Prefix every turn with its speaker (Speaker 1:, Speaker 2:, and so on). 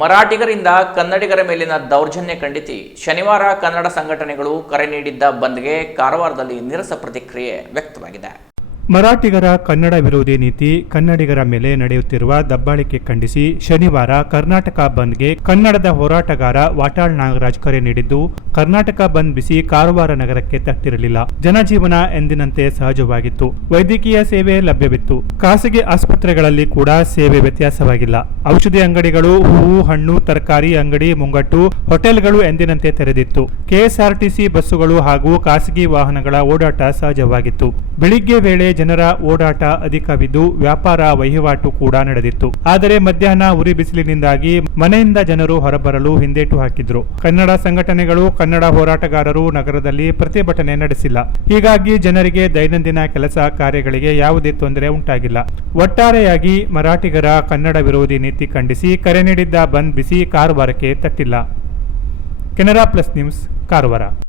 Speaker 1: ಮರಾಠಿಗರಿಂದ ಕನ್ನಡಿಗರ ಮೇಲಿನ ದೌರ್ಜನ್ಯ ಖಂಡಿಸಿ ಶನಿವಾರ ಕನ್ನಡ ಸಂಘಟನೆಗಳು ಕರೆ ನೀಡಿದ್ದ ಬಂದ್ಗೆ ಕಾರವಾರದಲ್ಲಿ ನಿರಸ ಪ್ರತಿಕ್ರಿಯೆ ವ್ಯಕ್ತವಾಗಿದೆ.
Speaker 2: ಮರಾಠಿಗರ ಕನ್ನಡ ವಿರೋಧಿ ನೀತಿ ಕನ್ನಡಿಗರ ಮೇಲೆ ನಡೆಯುತ್ತಿರುವ ದಬ್ಬಾಳಿಕೆ ಖಂಡಿಸಿ ಶನಿವಾರ ಕರ್ನಾಟಕ ಬಂದ್ಗೆ ಕನ್ನಡದ ಹೋರಾಟಗಾರ ವಾಟಾಳ್ ನಾಗರಾಜ್ ಕರೆ ನೀಡಿದ್ದು, ಕರ್ನಾಟಕ ಬಂದ್ ಬಿಸಿ ಕಾರವಾರ ನಗರಕ್ಕೆ ತಟ್ಟಿರಲಿಲ್ಲ. ಜನಜೀವನ ಎಂದಿನಂತೆ ಸಹಜವಾಗಿತ್ತು. ವೈದ್ಯಕೀಯ ಸೇವೆ ಲಭ್ಯವಿತ್ತು. ಖಾಸಗಿ ಆಸ್ಪತ್ರೆಗಳಲ್ಲಿ ಕೂಡ ಸೇವೆ ವ್ಯತ್ಯಾಸವಾಗಿಲ್ಲ. ಔಷಧಿ ಅಂಗಡಿಗಳು, ಹೂವು, ಹಣ್ಣು, ತರಕಾರಿ ಅಂಗಡಿ, ಮುಂಗಟ್ಟು, ಹೋಟೆಲ್ಗಳು ಎಂದಿನಂತೆ ತೆರೆದಿತ್ತು. ಕೆಎಸ್ಆರ್ಟಿಸಿ ಬಸ್ಸುಗಳು ಹಾಗೂ ಖಾಸಗಿ ವಾಹನಗಳ ಓಡಾಟ ಸಹಜವಾಗಿತ್ತು. ಬೆಳಿಗ್ಗೆ ವೇಳೆ ಜನರ ಓಡಾಟ ಅಧಿಕವಿದ್ದು ವ್ಯಾಪಾರ ವಹಿವಾಟು ಕೂಡ ನಡೆದಿತ್ತು. ಆದರೆ ಮಧ್ಯಾಹ್ನ ಉರಿ ಬಿಸಿಲಿನಿಂದಾಗಿ ಮನೆಯಿಂದ ಜನರು ಹೊರಬರಲು ಹಿಂದೇಟು ಹಾಕಿದ್ರು. ಕನ್ನಡ ಸಂಘಟನೆಗಳು, ಕನ್ನಡ ಹೋರಾಟಗಾರರು ನಗರದಲ್ಲಿ ಪ್ರತಿಭಟನೆ ನಡೆಸಿಲ್ಲ. ಹೀಗಾಗಿ ಜನರಿಗೆ ದೈನಂದಿನ ಕೆಲಸ ಕಾರ್ಯಗಳಿಗೆ ಯಾವುದೇ ತೊಂದರೆ ಉಂಟಾಗಿಲ್ಲ. ಒಟ್ಟಾರೆಯಾಗಿ ಮರಾಠಿಗರ ಕನ್ನಡ ವಿರೋಧಿ ನೀತಿ ಖಂಡಿಸಿ ಕರೆ ನೀಡಿದ್ದ ಬಂದ್ ಬಿಸಿ ಕಾರವಾರಕ್ಕೆ ತಟ್ಟಿಲ್ಲ. Canara plus news, Karwar.